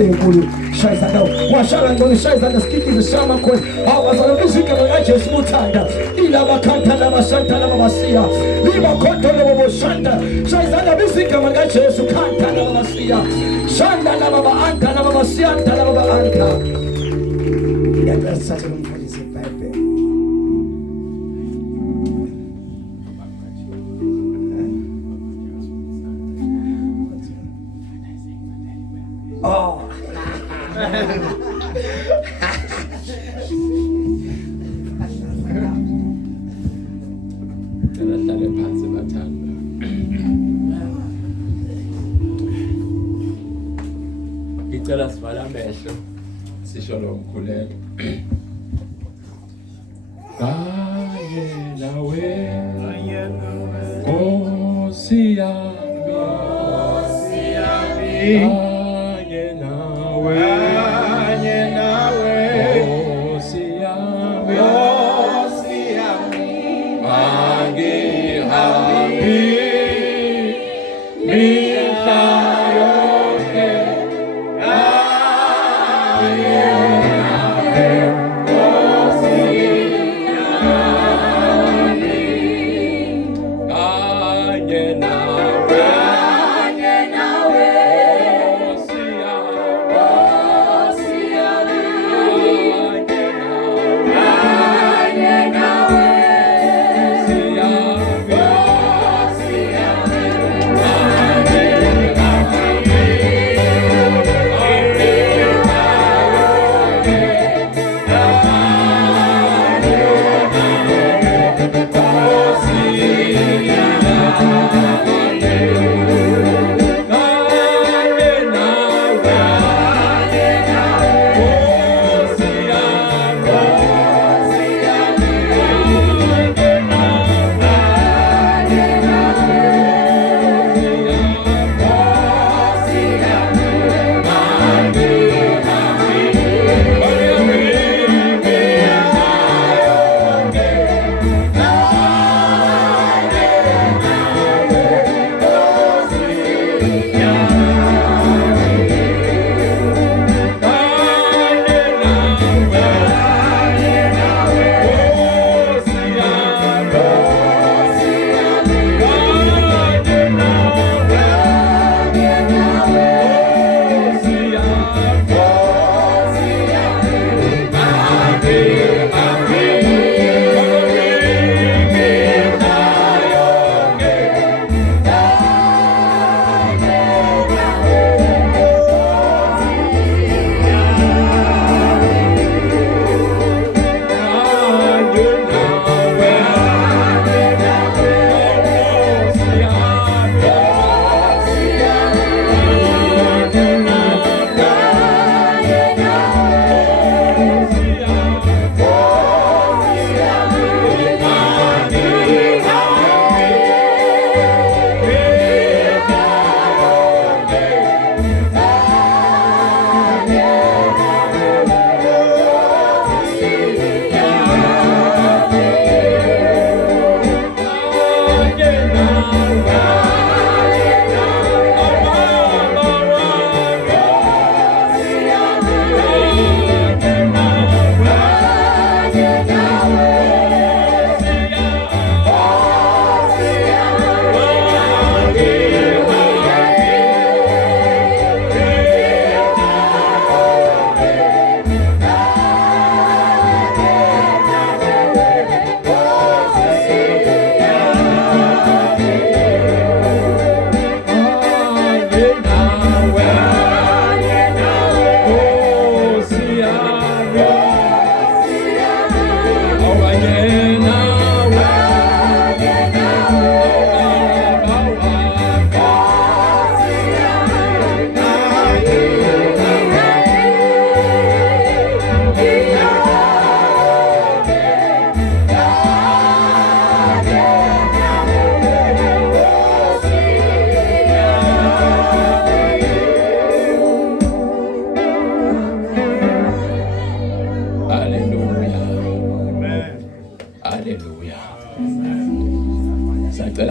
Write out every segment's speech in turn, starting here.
enkulu shayizana washaka ngcono shayizana sikikize shama khona awazana bizike bakajesu uthanda ilaba khanta laba shanta laba basiya liba khonto laba boshanda shayizana bizike bakajesu khanta laba basiya shanda laba baanta laba basiyanta laba baanta yaqasa umfundisi eBhayibheli oh Hlale phansi bathanda. Ngicela sivala amehlo sisho lo mkhuleko. Kanye nawe Nkosi yami kanye nawe Nkosi yami mangihambi mihla yonke kanye nawe Nkosi yami kanye nawe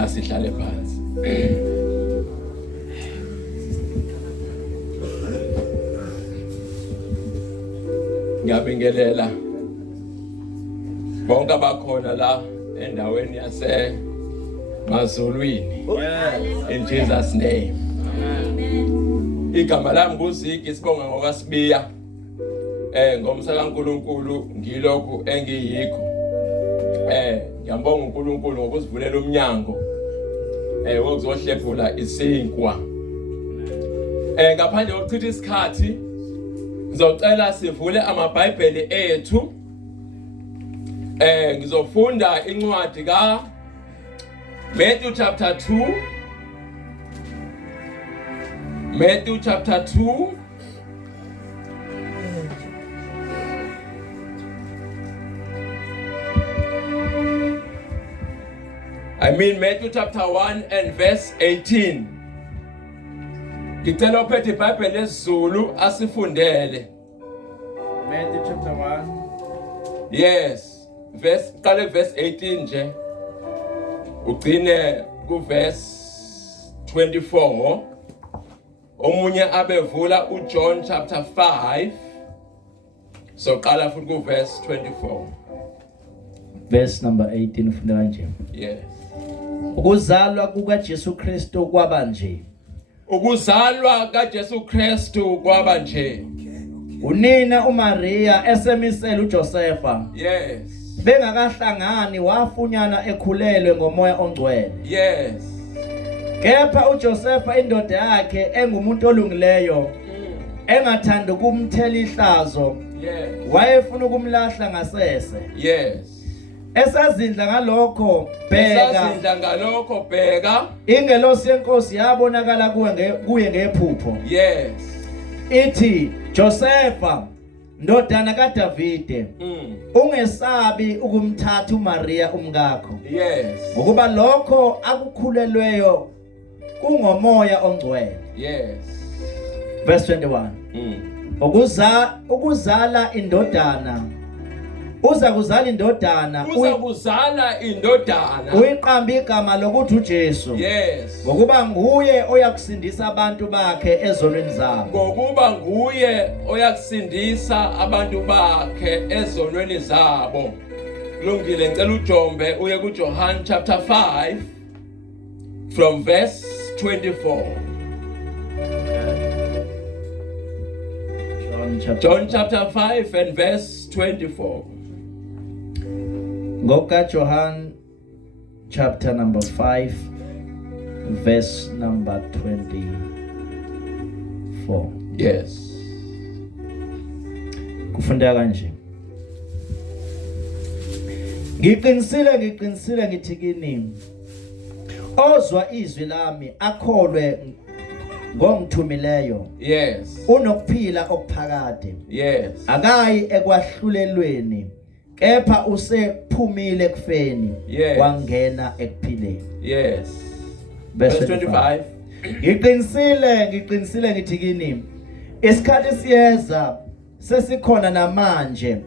sihlale phansi. Ngiyabingelela bonke abakhona la endaweni yase Mazulwini. In Jesus name. Igama lami nguZiggi Sibonga ngokaSbiya. Ngomsa kaNkulunkulu ngilokhu engiyikho. Ngiyabonga uNkulunkulu ngokusivulela umnyango wokuzohlephula isinkwa. Ngaphandle kokuchitha isikhathi ngizocela sivule amaBhayibheli ethu. Ngizofunda incwadi ka Matthew chapter 2. Matthew chapter 2. Matthew chapter 1 and verse 18. Ngicela uphethe iBhayibheli lesizulu asifundele. Matthew chapter 1. Yes, qale verse 18 nje. Ugcine ku verse 24. Omunye abevula uJohn chapter 5. So qala futhi ku verse 24. Verse number 18 ufunda kanje. Yes. Ukuzalwa kukaJesu Kristu kwaba nje. Ukuzalwa kaJesu Kristu kwaba nje. Unina uMaria esemisela uJosefa. Yes. Bengakahlangani wafunyana ekhulelwe ngomoya ongcwele. Yes. Kepha uJosefa indoda yakhe engumuntu olungileyo engathanda ukumthela ihlazo. Yes. Wayefuna ukumlahla ngasese. Yes. Esazindla ngalokho bheka ingelosi yenkosi yabonakala kuye ngephupho. Yes. Ithi Josefa ndodana kaDavide ungesabi ukumthatha uMaria umkakho. Yes. Ngokuba lokho akukhulelweyo kungomoya ongcwele. Yes. Verse 21. Ukuzala indodana uza kuzala indodana uyiqamba igama lokuthi uJesu. Yes. Ngokuba nguye oyakusindisa abantu bakhe ezonweni zabo. Ngokuba nguye oyakusindisa abantu bakhe ezonweni zabo. Kulungile ngicela ujombe uye kuJohn chapter 5 from verse 24. John chapter 5 and verse 24. Ngoka Johann chapter number 5 verse number 24. Yes. Kufunda kanje. Ngiqinisile ngithi kini ozwa izwi lami akholwe ngongithumileyo. Yes. Unokuphila okuphakade. Yes. Akayi ekwahlulelweni kepha usephumile kufeni. Yes. Wangena ekuphileni. Yes. Verse 25. Ngiqinisile ngithi kini isikhathi siyeza sesikhona namanje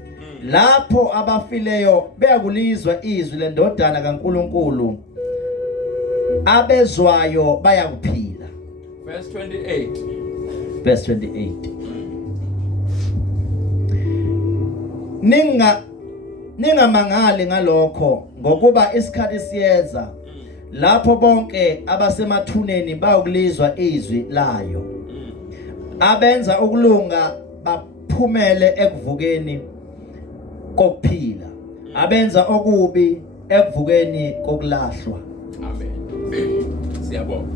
lapho abafileyo beyakulizwa izwi lendodana kaNkulunkulu abezwayo bayakuphila. Verse 28. Verse 28. Ningamangali ngalokho ngokuba isikhathi siyeza lapho bonke abasemathuneni bayokulizwa izwi layo. Abenza ukulunga baphumele ekuvukeni kokuphila. Abenza okubi ekuvukeni kokulahlwa. Amen. Siyabonga.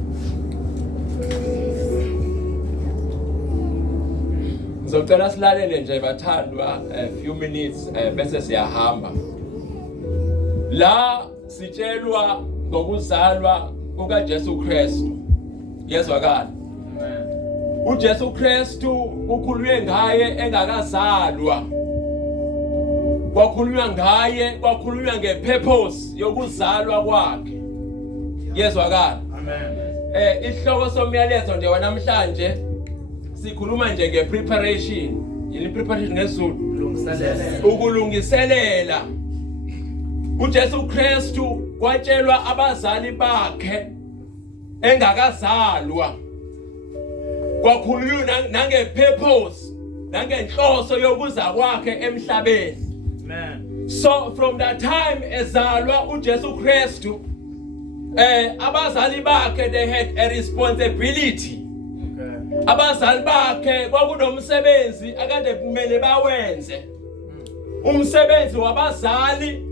Ngizocela silalele nje bathandwa a few minutes bese siyahamba. La sitshelwa ngokuzalwa kukaJesu Kristu. Yezwakala. Amen. uJesu Kristu ukhulunywe ngaye engakazalwa. Kwakhulunywa ngepurpose yokuzalwa kwakhe. Yezwakala. Amen. Isihloko somyalezo nje wanamhlanje sikhuluma nje ngepreparation. Yini preparation ngesiZulu? Ukulungiselela. uJesu Kristu kwatshelwa abazali bakhe engakazalwa. Kwakhulunywa nangepurpose nangenhloso yokuza kwakhe emhlabeni. Amen. So from that time ezalwa uJesu Kristu abazali bakhe they had a responsibility. Okay. Abazali bakhe kwakunomsebenzi akade kumele bawenze. Umsebenzi wabazali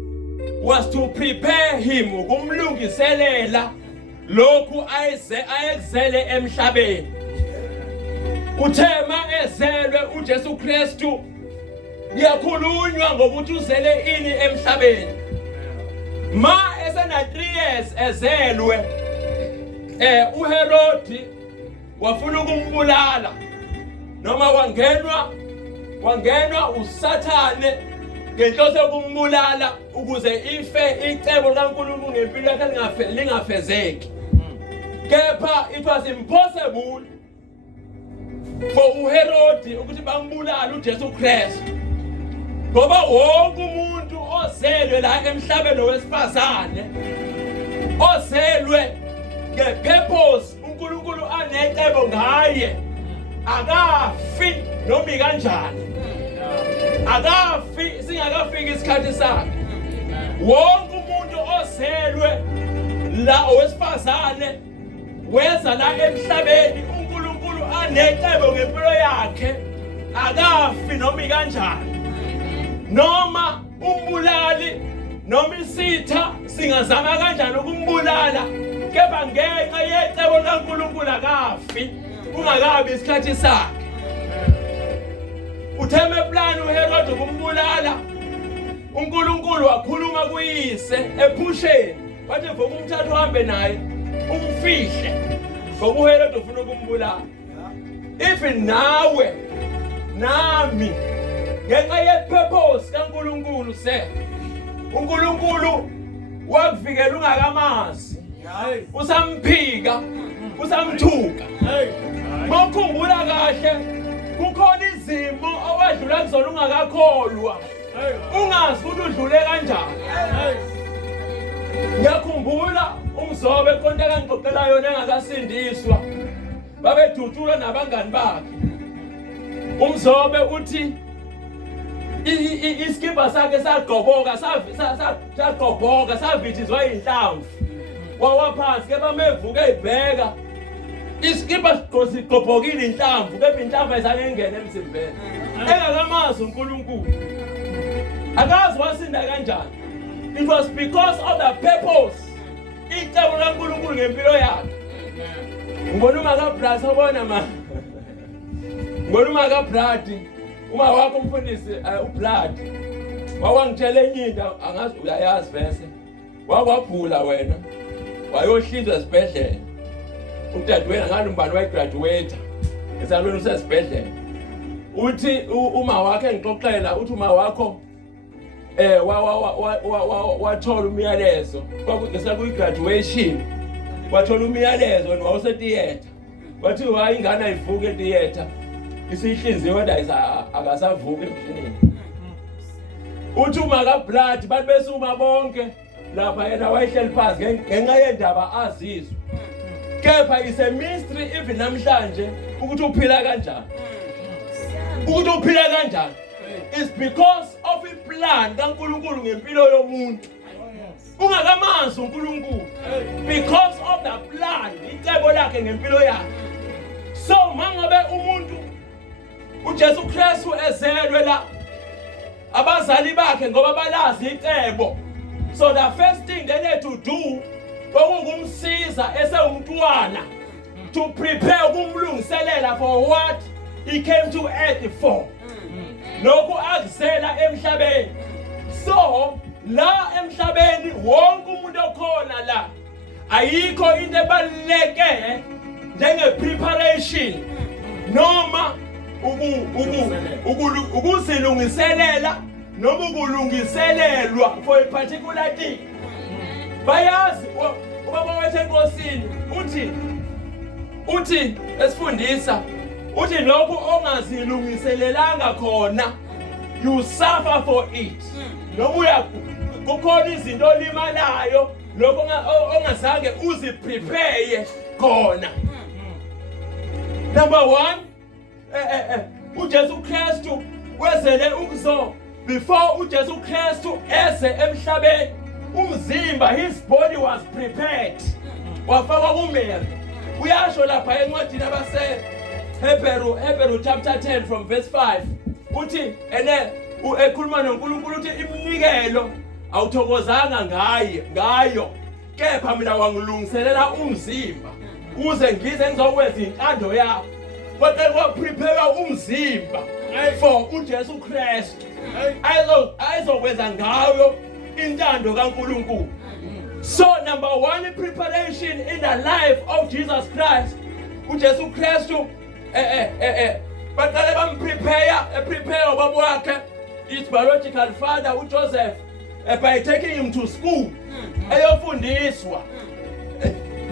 was to prepare him ukumlungiselela lokhu ayezele emhlabeni. Uthema ezelwe uJesu Kristu yakhulunywa ngokuthi uzele ini emhlabeni. Ma esena 3 years ezelwe uHerodi wafuna ukumbulala noma wangenwa uSathane ngenhloso yokumbulala ukuze ife icebo kaNkulunkulu ngempilo yakhe lingafezeki. Kepha it was impossible for uHerodi ukuthi bambulale uJesu Kristu ngoba wonke umuntu ozelwe la emhlabeni wesifazane ozelwe ngepurpose uNkulunkulu anecebo ngaye akafi noma kanjani. Akafi singakafika isikhathi sakhe. Wonke umuntu ozelwe la owesifazane weza la emhlabeni uNkulunkulu anecebo ngempilo yakhe akafi noma kanjani. Noma umbulali noma isitha singazama kanjani ukumbulala kepha ngenxa yecebo kaNkulunkulu akafi kungakabi isikhathi sakhe. Utheme plan uHerodi ukumbulala. uNkulunkulu wakhuluma kuyise ephusheni wathi vuka umthatha uhambe naye umfihle ngoba uHerodi ufuna ukumbulala. Even nawe nami ngenxa yepurpose kaNkulunkulu uNkulunkulu wakuvikela ungakamazi usamphika usamthuka. Mawukhumbula kahle kukhona izimo owadlula kuzona ungakakholwa ungazi ukuthi udlule kanjani. Ngiyakhumbula uMzobe konke akangixoxela yona engakasindiswa babedutshulwa nabangani bakhe. uMzobe uthi iskipa sakhe sagqoboka savithizwa inhlamvu wawaphansi kepha mevuka ebheka iskipa sigqobhokile inhlamvu kepha inhlamvu ayizange ingene emzimbeni engakamazi uNkulunkulu akazi wasinda kanjani. It was because of the purpose icebo laNkulunkulu ngempilo yakhe. Ngibona uma kaBrad ubona ma ngibona uma kaBrad uma wakho umfundisi uBlad wawangitshela enye into angazi uyayazi bese wakwabhula wena wayohlinzwa esibhedlela udadewena ngalo mbani wayigraduate esalweni usesibhedlela uthi uma wakhe engixoxela uthi uma wakho wathola umyalezo kwakuqesa kuyigraduation wathola umyalezo wawuse theater wathi hayi ingane ayivuke etheater isihlinziwe kodwa akasavuki emshinini. Uthi uma kaBlad bathi besuma bonke lapha yena wayehleli phansi ngenxa yendaba azizwe. Kepha ise ministry even namhlanje ukuthi uphila kanjani. Ukuthi uphila kanjani is because of a plan kaNkulunkulu ngempilo yomuntu. Ungakamazi uNkulunkulu because of the plan icebo lakhe ngempilo yakhe. So mangabe umuntu uJesu Kristu ezelwe la abazali bakhe ngoba balazi icebo. So the first thing they need to do ukumsiza esewumntwana to prepare ukumlungiselela for what he came to earth for. Lokhu akuzela emhlabeni. So la emhlabeni wonke umuntu okhona la ayikho into ebaluleke njenge preparation noma ukuzilungiselela noma ukulungiselelwa for a particular thing. Bayazi ubaba wethu enkosini uthi esifundisa uthi lokho ongazilungiselelanga khona you suffer for it. Noma kukhona izinto olimalayo lokho ongazange uziprepare khona. Number 1 uJesu Kristu wezele ukuzo before uJesu Kristu eze emhlabeni umzimba his body was prepared wafakwa kuMary uyasho lapha encwadini abase Hebrew chapter 10 from verse 5 uthi ekhuluma noNkulunkulu uthi iminikelo awuthokozanga ngayo kepha mina wangilungiselela umzimba uze ngize ngizokwenza inkando yakho kodwa kwaprepare umzimba for uJesu Kristu ayizokwenza ngayo intando kaNkulunkulu. So number one preparation in the life of Jesus Christ uJesu Kristu baqale prepare ubaba wakhe his biological father uJoseph by taking him to school eyofundiswa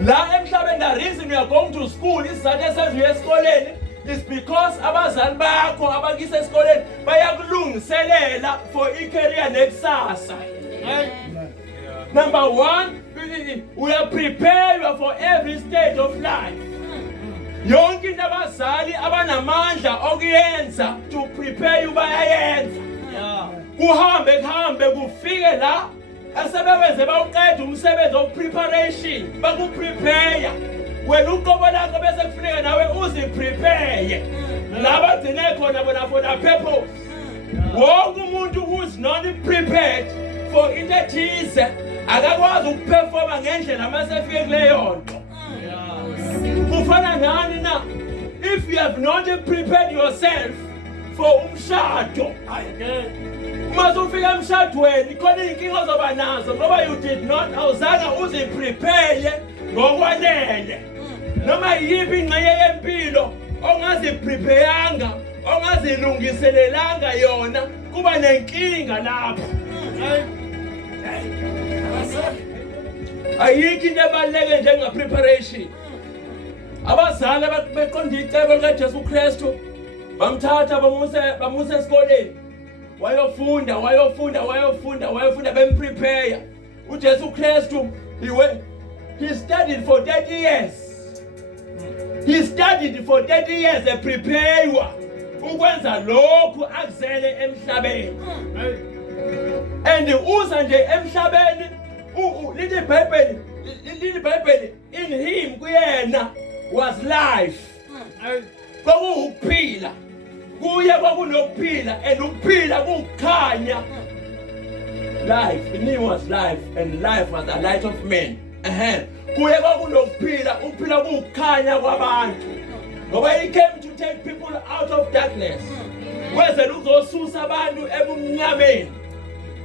la emhlabeni. The reason you are going to school isizathu esenziwe esikoleni is because abazali bakho abakise esikoleni bayakulungiselela for i-career nekusasa. Number one, we are prepared for every stage of life. Yonke into abazali abanamandla okuyenza to prepare you bayayenza. Kuhambe kufike la asebenze bawuqeda umsebenzi of preparation bakuprepare wena uqobo lakho bese kufuneka nawe uziprepare laba gcine khona bona for the purpose. Wonke umuntu who is not prepared for into ethize akakwazi ukuperforma ngendlela masefike kuleyo nto. Kufana nani na if you have not prepared yourself for umshado uma ufika emshadweni khona inkinga zoba nazo ngoba you did not awuzange uziprepare ngokwanele. Noma yipi ingxenye yempilo ongaziprepareyanga ongazilungiselelanga yona kuba nenkinga lapho. Ayikho into ebaluleke njenga preparation. Abazali beqonda icebo likaJesu Kristu bamthatha bamuse esikoleni wayofunda bemprepare uJesu Kristu he studied for 30 years. He studied for 30 years prepare ukwenza lokhu akuzele emhlabeni. And uza nje emhlabeni lithi Bible in him kuyena was life. Kwakuphila kuye kwakunokuphila and ukuphila kukhanya. Life in him was life and life was the light of men. Kuye kwakunokuphila ukuphila kukhanya kwabantu ngoba he came to take people out of darkness wezela uzosusa abantu ebumnyameni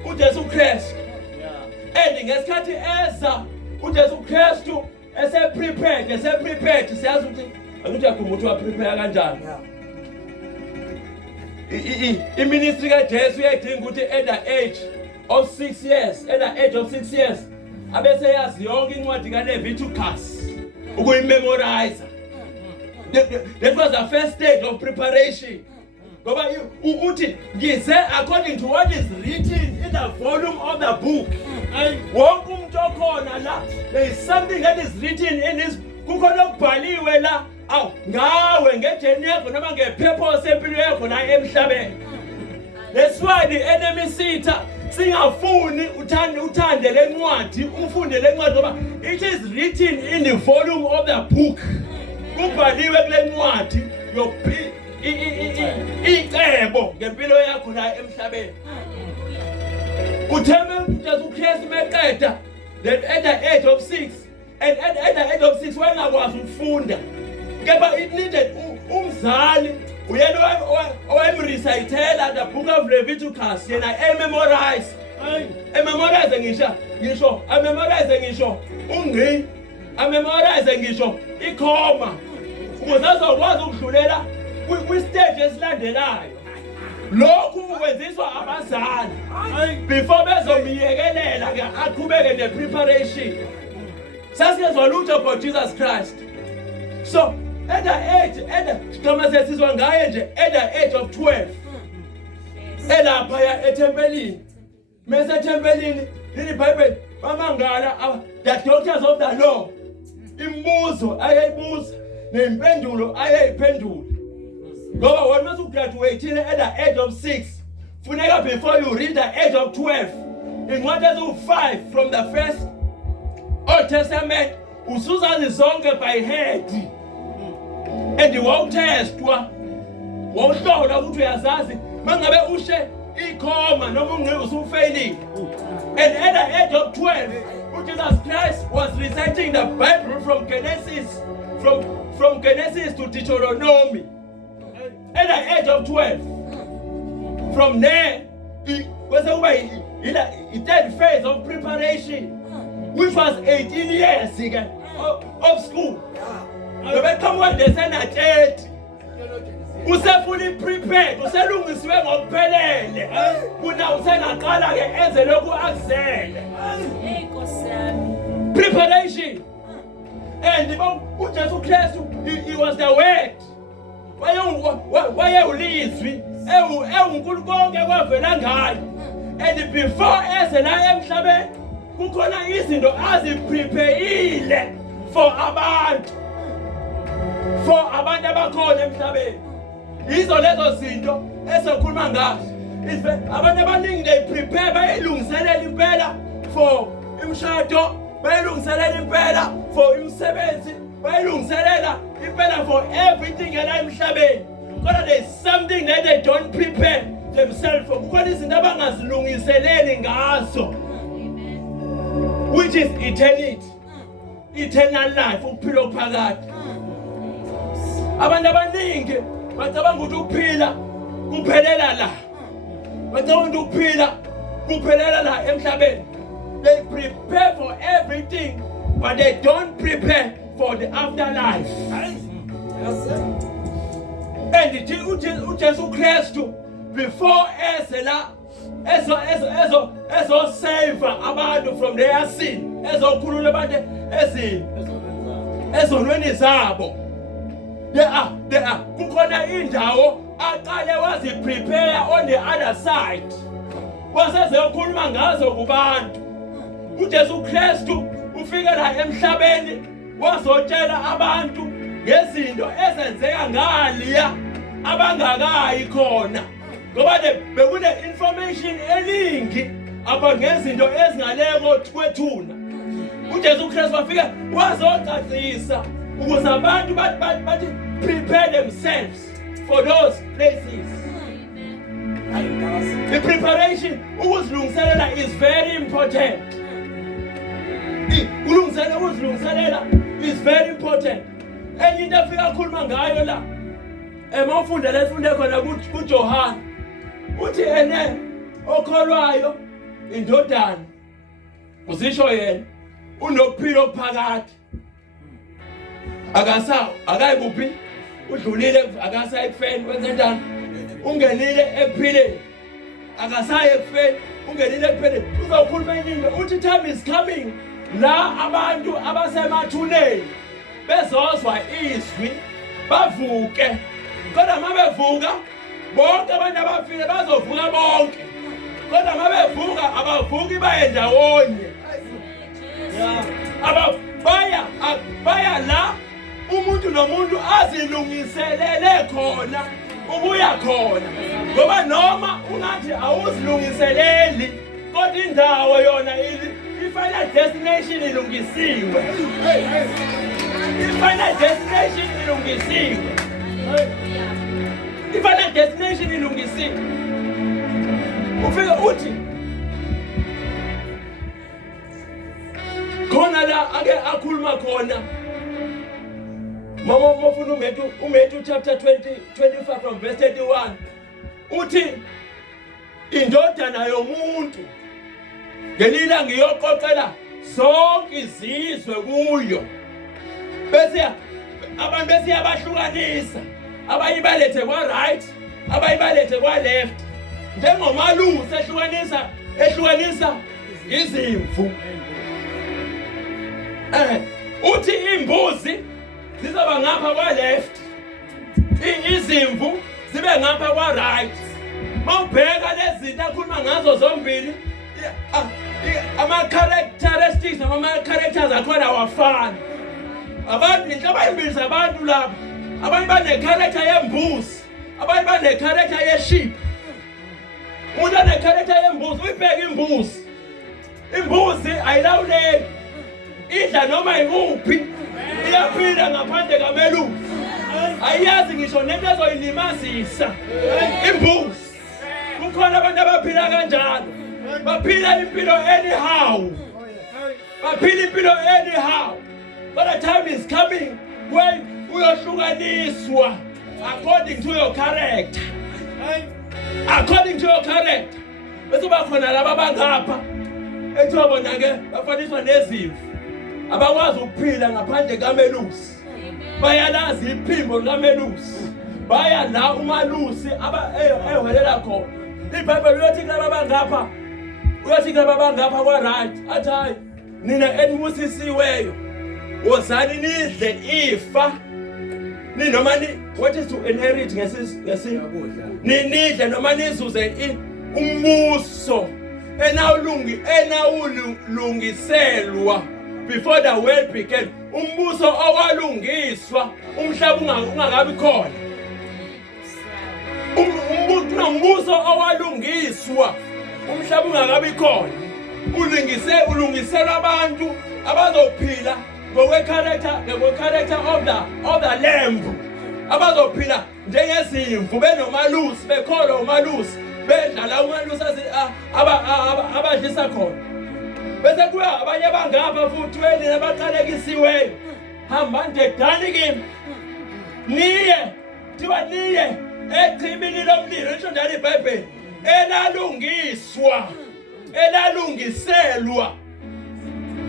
uJesu Kristu. And ngesikhathi eza uJesu Kristu prepared siyazi ukuthi akuthi yakhumbula waprepare kanjani. Iministry kaJesu yayidinga ukuthi at the age of 6 years abese yazi yonke incwadi kaLeviticus ukuyimemorize. That was the first stage of preparation. Ngoba uthi ngize according to what is written in the volume of the book. Wonke umuntu okhona la there is something that is written in this kukhona okubhaliwe la ngawe ngejeni yakho noma ngepurpose empilo yakho la emhlabeni. That's why the enemy sita singafuni uthande lencwadi ufunde lencwadi ngoba it is written in the volume of the book. Kubhaliwe kule ncwadi icebo ngempilo yakho la emhlabeni. Utheme uJesu Kristu meqeda that at the age of 6 and at the age of 6 wayengakwazi ukufunda kepha it needed umzali uyena owemrecitela the book of Leviticus yena memorize ngisho ungqi memorize ngisho ikhoma ukuze azokwazi ukudlulela kwi-stage esilandelayo. Lokhu kwenziswa abazali before bezomiyekelela ke aqhubeke ne-preparation. Sasiyezwa lutho about Jesus Christ. So at the age of 12 elaphaya ethempelini mase ethempelini lithi Bible bamangala the doctors of the law imibuzo ayayibuza nempendulo ayayiphendula Ngoba wena mase ugraduate at the age of 6. Funeka before you reach the age of 12. In what is 5 from the first Old Testament, usuzazi zonke by head. And wawuthestwa. Wawuhlola ukuthi uyazazi mangabe ushe ikhoma noma usufeyilile. And at the age of 12, Jesus Christ was reciting the Bible from Genesis to Deuteronomy. At the age of 12. From there, it was the third phase of preparation, which was 18 years again of school. The come when they send a church, who say fully prepared, who say look this way of Pelele, who now send a color as a local accent. Preparation. And the one who just class, it was the word. Why you leave? And before us and I am Shabe, who can I use it as a prepare for Aband Abacon and Shabe. He's a little single, as a Kumanga. It's Abandabanding they prepare by Lung Salad better for him Shadow, by Lung Salad better for him 70, by Lung Salad, it's better for everything and I'm Shabe. Because there's something that they don't prepare themselves for. Because it's never as long as which is eternity, eternal life. Abantu abaningi bacabanga ukuthi ukuphila kuphelela la. Bacabanga ukuthi ukuphila kuphelela la emhlabeni. They prepare for everything, but they don't prepare for the afterlife. And uJesu Kristu before ezo save abantu from their sin, ezokhulula abantu ezonweni zabo. There are kukhona indawo aqale wazi prepare on the other side. Wasezokhuluma ngazo kubantu. uJesu Kristu ufika la emhlabeni wazotshela abantu ngezinto ezenzeka ngaliya abangakayi khona ngoba bekune information eningi about ngezinto ezingaleko kwethuna. uJesu Kristu wafika wazocacisa ukuze abantu bathi prepare themselves for those places. The preparation ukuzilungiselela is very important. Ukuzilungiselela is very important. Enye into afika khuluma ngayo la emafunda lefunde khona kuJohana uthi ene okholwayo indodana usisho yena unophilo phakathi akayikuphi udlulile akasayi ekufeni wenze njani ungenile ekuphileni akasayi ekufeni ungenile ekuphileni uzokhuluma into uthi time is coming la abantu abasemathuneni bezozwa izwi bavuke kodwa mabevuka bonke abantu abafile bazovuka bonke kodwa mabevuka abavuki baye ndawonye baya la umuntu nomuntu azilungiselele khona ubuya khona ngoba noma ungathi awuzilungiseleli kodwa indawo yona i-final destination ilungisiwe. I-final destination ilungisiwe. I-final destination ilungisiwe. Ufika uthi khona la ake akhuluma khona mama mofuna uMatthew chapter 25 from verse 31 uthi indodana yomuntu ngelila ngiyoqoqela zonke izizwe kuyo bese abantu besiyabahlukanisa abayibalethe kwa right abayibalethe kwa left njengomalusi ehlukanisa izimvu uthi imbuzi zizoba ngapha kwa left izimvu zibe ngapha kwa right. Mawubheka lezi zinto akhuluma ngazo zombili ama-characteristics ama-characters akhona awafani. Abantu inhlobo ezimbili zabantu laba abanye bane-character yembuzi abayiba necharacter ye-sheep. Umuntu anecharacter yembuzi, uyibheke imbuzi. Imbuzi ayilawuleki. Idla noma yikuphi. Iyaphila ngaphandle kamelusi. Ayiyazi ngisho nento ezoyilimazisa. Imbuzi. Kukhona abantu abaphila kanjalo. Baphila impilo anyhow. Baphila impilo anyhow. But the time is coming when uyohlukaniswa according to your character. According to your character. Bese bakhona laba bangapha. Ethiwa bona ke bafaniswa nezimvu. Abakwazi ukuphila ngaphandle kamelusi. Bayalazi iphimbo likamelusi. Baya la umalusi eholela khona. IBhayibheli uyothi laba bangapha. Uyothi laba bangapha kwa right. Athi hayi nina enibusisiweyo. Wozani nidle ifa. Ni noma ni what is to inherit ngesi nidle noma nizuze umbuso enawulungiselwa before the world began. Umbuso owalungiswa umhlaba ungakabi khona. Umbuso owalungiswa umhlaba ungakabi khona. Ulungiselwa abantu abazophila ngokwe-character of the lamb. Abazophila njengezimvu benomalusi bekholwa umalusi bedlala umalusi abadlisa khona. Bese kuya abanye bangapha futhi wena nabaqalekisiweyo. Hambani dedani kimi. Niye echibini lomlilo lisho njalo iBhayibheli elalungiselwa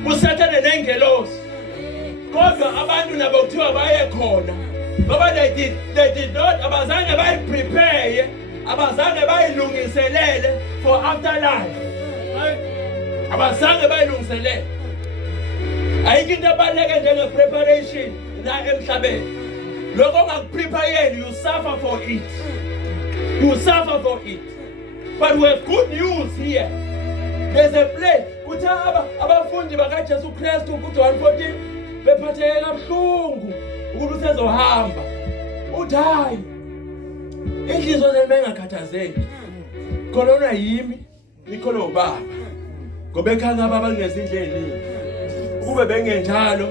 uSathane nengelosi. Kodwa abantu nabo kuthiwa baye khona ngoba they did not abazange bayiprepare, abazange bayilungiselele for afterlife. Abazange bayilungiselele. Ayikho into ebaluleke njenge preparation la emhlabeni. Lokho ongakuprepare you suffer for it. You suffer for it. But we have good news here. There's a place. Kuthi abafundi bakaJesu Kristu ku-John 14 bephatheke kabuhlungu ukuthi usezohamba. Uthi hayi inhliziyo zenu bengakhathazeki. Khona yimi nikhona ubaba. Ngoba ekhaya baba kunezindlela. Ukube bengenjalo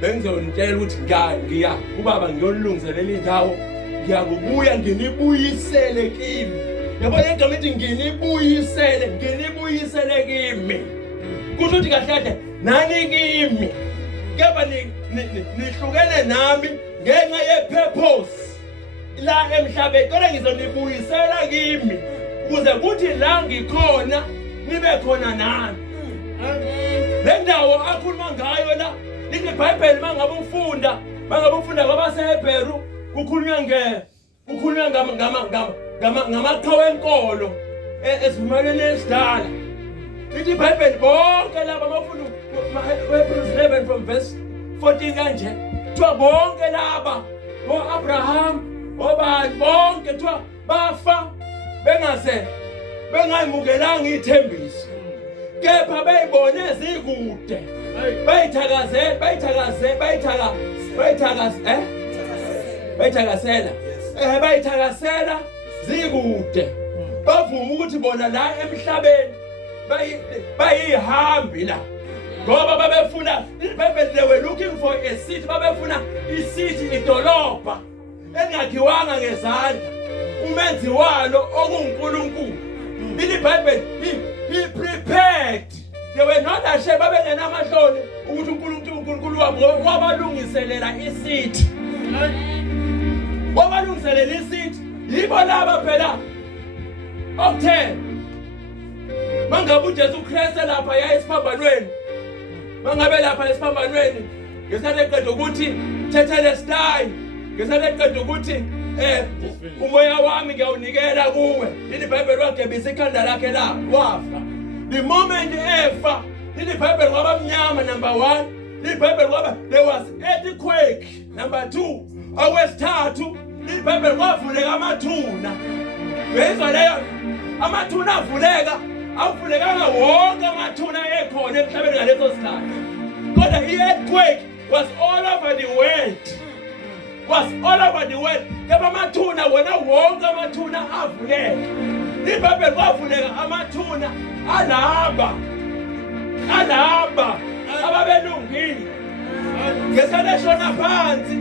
bengizonitshela ukuthi ngiya ubaba ngiyolungiselela indawo. Ngiyakubuya nginibuyisele kimi. Yabona igama lithi nginibuyisele kimi. Kusho ukuthi kahle nani kimi. Kepha nihlukene nami ngenxa ye-purpose la emhlabeni. Kodwa ngizonibuyisela kimi ukuze kuthi la ngikhona nibe khona nami. Le ndawo akhuluma ngayo la lithi iBhayibheli mangabe ufunda kwabaseHebheru kukhulunywa ngamaqhawe enkolo esivumelweni esidala. Lithi iBhayibheli bonke laba bafuna Hebrews 11 from verse 14 kanje. Kuthiwa bonke laba Abraham bonke kuthiwa bafa bengayimukelanga ithembiso. Kepha beyibone zikude. Bayithakasela zikude. Bavuma ukuthi bona la emhlabeni bayihambi la. Ngoba babefuna iBhayibheli they were looking for a city. Babefuna isiti idolobha engakhiwanga ngezandla. Umenzi walo okuNkulunkulu. iBhayibheli he prepared. They were not ashamed babengenamahloni ukuthi uNkulunkulu wabalungiselela isiti. Wabalungiselela isiti. Yibo laba phela okutheni mangabe uJesu Kristu lapha yayisiphambanweni. Mangabe lapha esiphambanweni ngesikhathi eqeda ukuthi Tetelestai, ngesikhathi eqeda ukuthi umoya wami ngiyawunikela kuwe. iBhayibheli wagebisa ikhanda lakhe la wafa. The moment efa iBhayibheli kwaba mnyama number 1. iBhayibheli kwaba there was earthquake number 2. Okwesithathu iBhayibheli kwavuleka amathuna. Bezwa leyo amathuna avuleka. Awuvulekanga wonke amathuna ekhona emhlabeni ngaleso sikhathi. Kodwa i-earthquake was all over the world. was all over the world. Keba amathuna wona wonke amathuna avuleka. IBhayibheli kwavuleka amathuna alaba ababelungile. Ngesele shona phansi.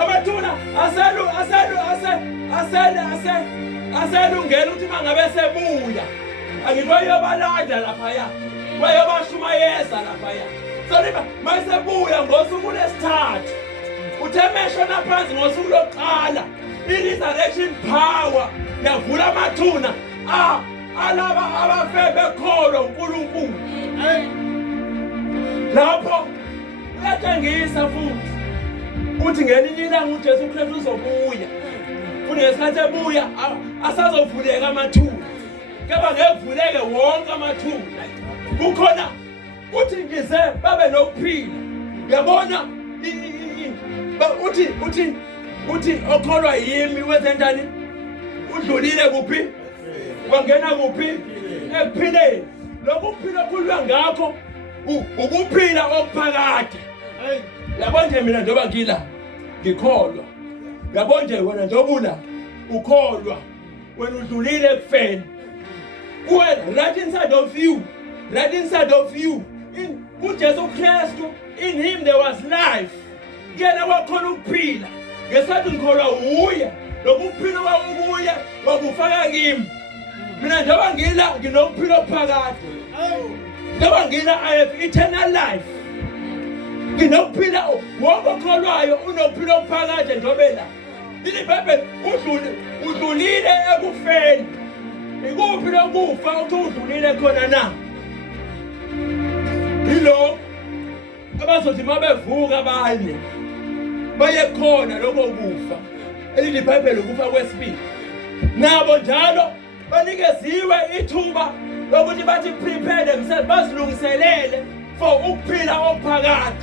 Amathuna aselungela ukuthi mangabe sebuya. Angikwayobalanda laphaya. Wayobashumayeza laphaya. So liba mayisebuya ngosuku lesithathu. Uthemesho naphansi ngosuku lokuqala. I-resurrection power yavula amathuna. Alaba abafe bekholwa uNkulunkulu. Lapho uyatshengisa futhi uthi ngelinye ilanga uJesu Kristu uzobuya. Futhi ngesikhathi ebuya asazovuleka amathuna. Keba ngevuleke wonke amathuna. Kukhona uthi ngize babe nokuphila. Uyabona uthi okholwa yimi wezentani udlulile kuphi wangena kuphi ekuphileni. Lokhu kuphila kulwa ngakho ukuphila okuphakade. Yabo nje mina njengoba ngila ngikholwa. Yabo nje wena njengoba ukholwa wena udlulile ekufeni. Wena right inside of you in uJesu Kristu, in him there was life. Yena wakhona ukuphila. Ngesathi ngikholwa uye lokuphila kwakuye wakufaka kimi. Mina njengoba ngila nginokuphila okuphakade. Njengoba ngila I have eternal life. Nginokuphila wonke okholwayo unokuphila okuphakade njengoba la. IBhayibheli udlulile ekufeni. Ikuphi lokufa udlulile khona na? Yilo abazothi mabevuka abanye baye khona lokho kufa. Elithi iBhayibheli ukufa kwesibili. Nabo njalo banikeziwe ithuba lokuthi bathi prepare themselves, bazilungiselele for ukuphila okuphakade.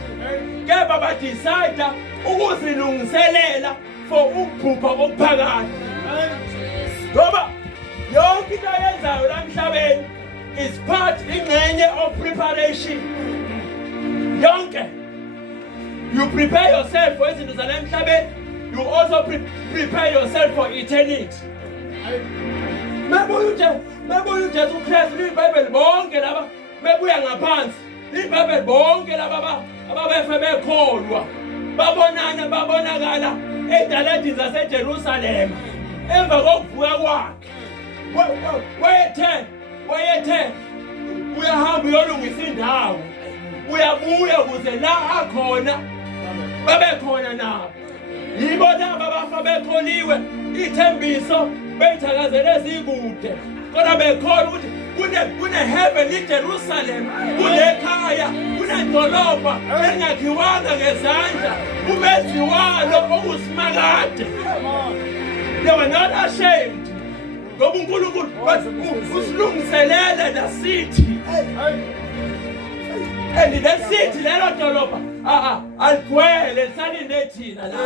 Kepha badecide ukuzilungiselela for ukubhubha okuphakade. Ngoba yonke into ayenzayo la emhlabeni is part ingxenye of preparation. Yonke. You prepare yourself for izinto zala emhlabeni, you also prepare yourself for eternity. Mebuya uJesu Kristu iBhayibheli bonke laba mebuya ngaphansi. IBhayibheli bonke laba ababefe bekholwa. Babonakala edaladini zaseJerusalem. Emva kokuvuka kwakhe. Wayethe uyahamba uyolungisa indawo. Uyabuya ukuze la akhona babekhona nabo. Yibo laba abafa bekholiwe ithembiso beyithakazele zikude. Kodwa bekhona ukuthi kune heaven iJerusalem, kunekhaya, kunedolobha elingakhiwanga ngezandla, kubenziwalo okusimakade. They were not ashamed. Ngoba uNkulunkulu usilungiselele the city. And that city lelo dolobha aligcwele lisalinde thina la.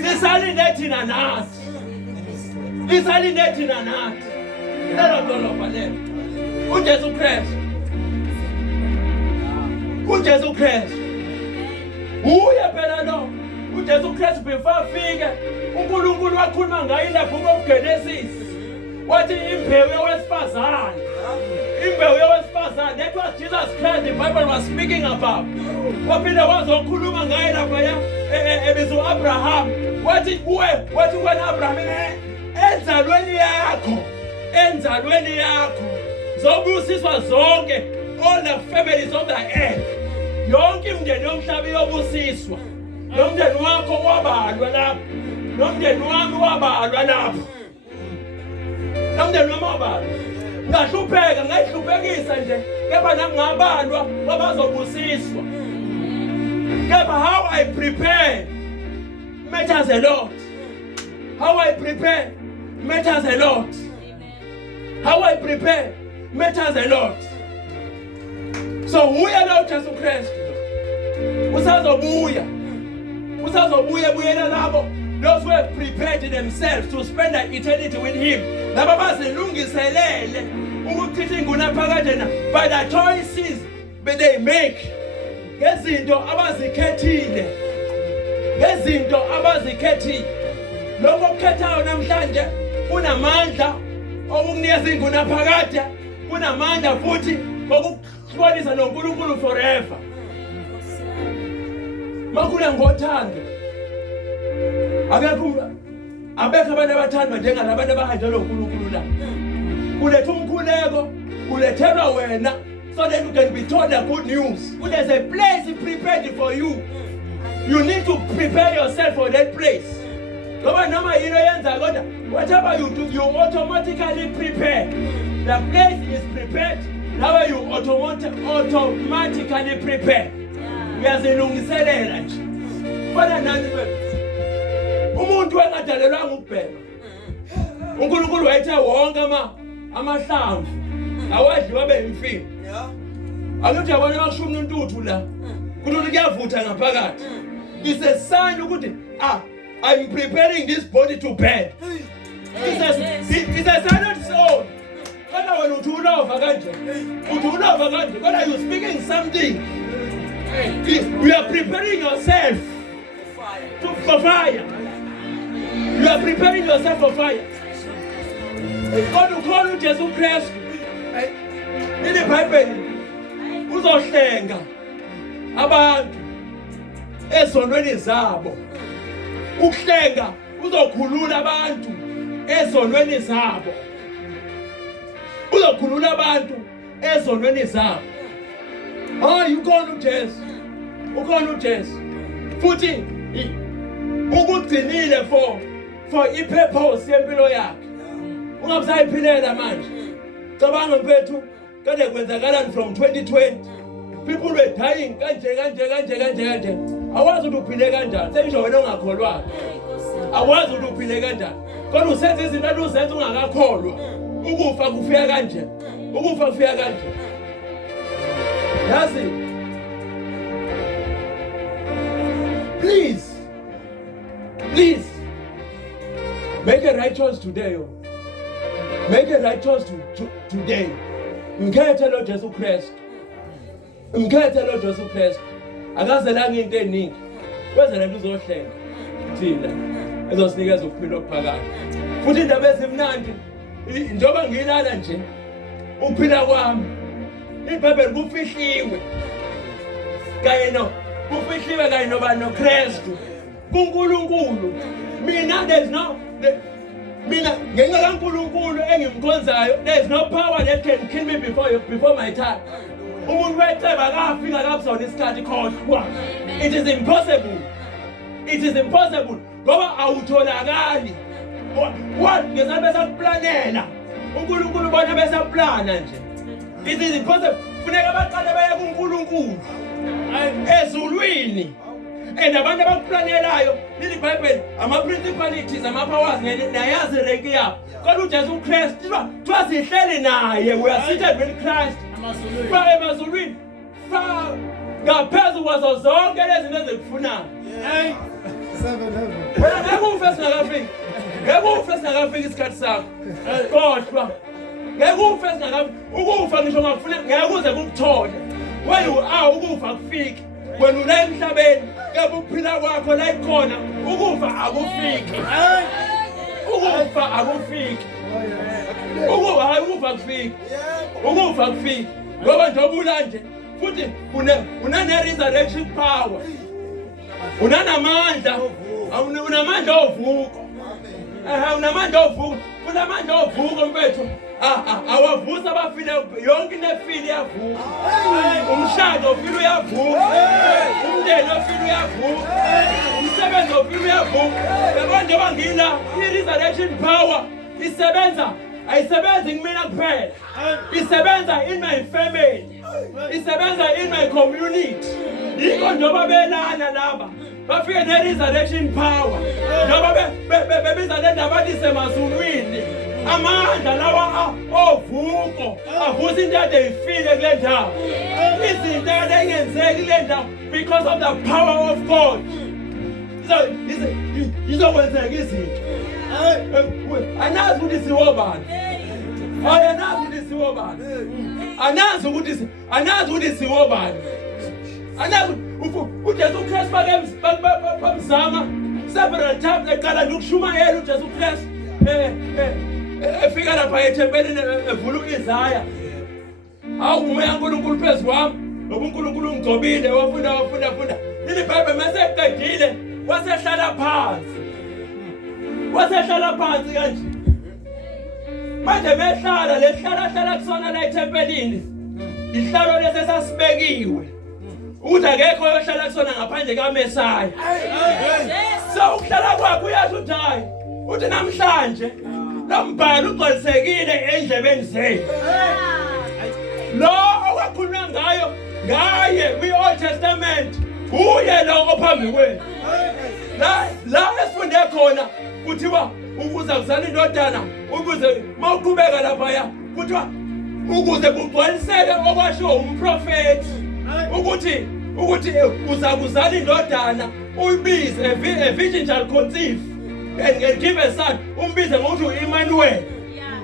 Lisalinde thina nathi. Lisalinde thina nathi. Lelo dolobha lelo. uJesu Kristu. Uye phela lo. uJesu Kristu before afike uNkulunkulu wakhuluma ngaye la book of Genesis. Wathi imbewu yowesifazane. That was Jesus Christ the Bible was speaking about. Waphinda wazokhuluma ngaye lapha ebizo Abraham. Wathi wena Abraham enzalweni yakho zobusiswa zonke, all the families of the earth. Yonke imindeni yomhlaba yobusiswa. Nomndeni wakho wabalwa lapho. Nomndeni wami wabalwa lapho. Nomndeni wami wabalwa. Ngahlupheka ngayihluphekisa nje kepha nangabalwa babazobusiswa. Kepha how I prepare matters a lot. How I prepare matters a lot. How I prepare matters a lot. So uya lo Jesu Kristu usazobuya buyela labo those who have prepared themselves to spend their eternity with him. Laba bazilungiselele ukuchitha inguna phakade na by the choices they make. Ngezinto abazikhethile ngezinto abazikhethile. Lokho okukhethayo namhlanje kunamandla okukunikeza ingunaphakade, kunamandla futhi okukubonisa noNkulunkulu forever. Makula ngothando. Abekho abantu abathandwa njengalabantu abahanjelwa uNkulunkulu la. Kuletha umkhuleko, kulethelwa wena so that you can be told the good news. There's a place prepared for you. You need to prepare yourself for that place. Whatever you do, you automatically prepare. The place is prepared. Now you automatically prepare. Ukuzilungiselela nje. Fana nani umuntu engadalelwanga ukubhema. uNkulunkulu wayethe wonke amahlamvu awadli wabe imfino. Akuthi yabona amashumi nontuthu la. Kuthi kuyavutha ngaphakathi. It's a sign ukuthi I'm preparing this body to burn. It's a sign of soul. What are you doing over kanje? What are you speaking something? You are preparing yourself for fire. You are preparing yourself for fire. God will call you Jesus Christ. In the Bible, uzohlenga abantu ezonweni zabo. Ukuhlenga uzokhulula abantu ezonweni zabo. Uzokhulula abantu ezonweni zabo. Ukhona uJesu. Ukhona uJesu. Futhi ukugcinile for ipurpose yempilo yakhe. Ungabusayiphilela manje. Cabanga mfethu kade kwenzakalani from 2020. People were dying kanje. Awazi ukuthi uphile kanjani. Seyisho wena ungakholwa. Awazi ukuthi uphile kanjani. Kodwa usenza izinto aluzenza ungakakholwa. Ukufa kufika kanje. Ukufa kufika kanje. Yazi. Please. Make a right choice today. Make a right choice today. Mkhethe lo Jesu Christ. Mkhethe lo Jesu Christ. Akazelanga into eningi. Kwenzela nje uzohlenga. Thina ezosinikeza ukuphila okuphakathi. Futhi indaba ezimnandi njengoba ngilala nje ukuphila kwami. iBhayibheli kufihliwe. Kufihliwe kanye noKristu. kuNkulunkulu. Mina ngenxa kaNkulunkulu engimkhonzayo, there's no power that can kill me before my time. Umuntu weceba akafika kabusona isikhathi khohlwa. It is impossible. Ngoba awutholakali. What ngesabe sakuplanela. uNkulunkulu bona besaplana nje. It is impossible. Funeka baqale baye kuNkulunkulu. Ezulwini. And abantu abakuplanelayo iBhayibheli ama-principalities ama-powers nayazi renki yabo. Kodwa uJesu Kristu thiwa sihleli naye, we are seated with Christ. Fa emazulwini, fa ngaphezu kwazo zonke lezi zinto ezikufunayo. Wena ngeke ufe singakafiki isikhathi sakho. Kodwa ngeke ufe ukufa ngisho ngakufuna ngeke uze kukuthole. Where you are ukufa kufiki. When you la emhlabeni kepha ukuphila kwakho la ikhona ukufa akufiki. Ukufa kufiki. Ngoba njengoba nje futhi une-resurrection power. Unamandla ovuko. Unamandla ovuko mfethu. Awavusa abafile yonke nefili yavuka. Umshado ofile uyavuka. Umndeni ofile uyavuka. Umsebenzi ofile uyavuka. Yabona njengoba ngila i-resurrection power ayisebenzi kumina kuphela. Isebenza in my family. Isebenza in my community. Yikho njengoba belana laba bafike ne-resurrection power. Njengoba bebiza le ndaba isemazulwini. Amandla lawa ovuko avusa into ade ifile kule ndawo. Izinto engenzeki kule ndawo because of the power of God. So izokwenzeka izinto. Anazi ukuthi siwobani. Anazi ukuthi siwobani. Anazi uJesu Kristu bamzama several times eqala nokushumayela uJesu Kristu efika lapha ethempelini evula uIsaya awu umoya kaNkulunkulu phezu kwami ngoba uNkulunkulu ungigcobile wafunda leli Bible mase eqedile wasehlala phansi kanje manje mehlala lehlala kusona la ethempelini ihlalo lesesasibekiwe ukuthi akekho oyohlala kusona ngaphandle kaMesaya so ukuhlala kwakhe uyazi uthi hayi uthi namhlanje lo mbhalo ugcwalisekile endlebeni zenu lo okwakhulunywa ngaye kwi-Old Testament uye lo ophambi kwenu la esifunde khona kuthiwa ukuze kuzala indodana ukuze mawuqhubeka laphaya kuthiwa ukuze kugcwaliseke okwashiwo umprofeti ukuthi uza kuzala indodana uyibize a virgin shall conceive and give a son umbize ngokuthi uEmmanuel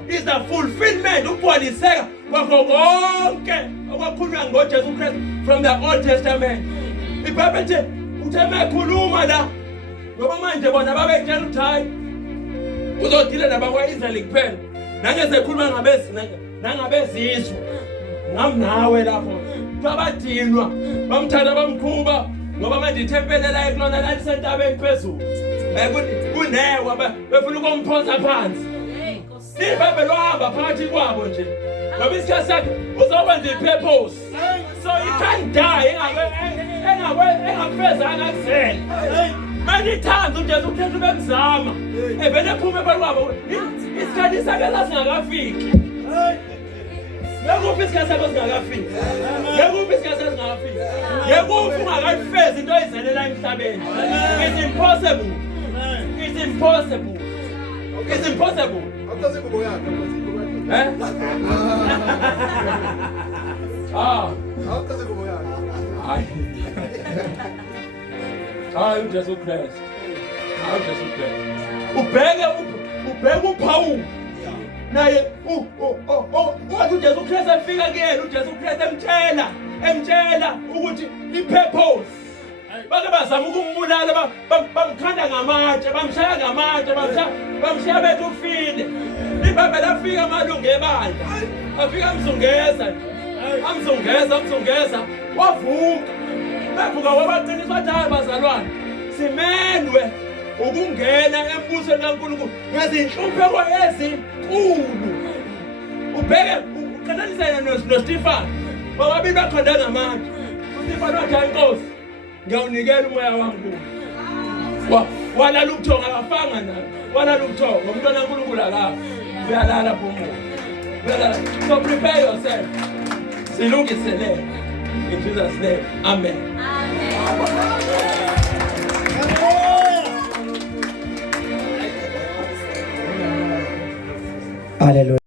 is the fulfillment ukugcwaliseka kwakho konke okwakhulunywa ngoJesu Kristu from the Old Testament. iBhayibheli ithi utheme khuluma la ngoba manje bona babetshela ukuthi hayi uzothile nabakwa-Israyeli kuphela nangezekhuluma nangabezizwe ngamnawe lapho babadinwa bamthatha bamkhuba ngoba manje ithempeli la ekulona lalisentabeni phezulu kunewa befuna ukumphonsa phansi iBhayibheli wahamba phakathi kwabo nje ngoba isikhathi sakhe uzokwenza i-purpose so you can't die engakufezanga kuzela many times uJesu Kristu bemzama evele ephume phakathi kwabo isikhathi sakhe sasingakafiki Yekuphi isikhathi sakho singakafiki yekuphi isikhathi singakafiki yekuphi ungakayifezi into oyizelela emhlabeni it's impossible uJesu Kristu ubheke uPawulu naye wathi uJesu Kristu efika kuyena uJesu Kristu emtshela ukuthi i-purpose bake bazama ukumbulala bamkhanda ngamatshe bamshaya ngamatshe bamshaya bethi ufile iBhayibheli afika amalungu ebandla afika amzungeza wavuka bevuka wabaqiniswa wathi hayi bazalwane simenwe ukungena embusweni kaNkulunkulu ngezinhlupheko ezinkulu ubheke uqhathanisene noStefano bobabili bakhonda ngamatshe uStefano wathi hayi Nkosi ngiyawunikela umoya wami walala ubuthongo akafanga naye walala ubuthongo umntwana kaNkulunkulu akafa uyalala phomoya uyalala so prepare yourself silungiselele in Jesus name amen Hallelujah.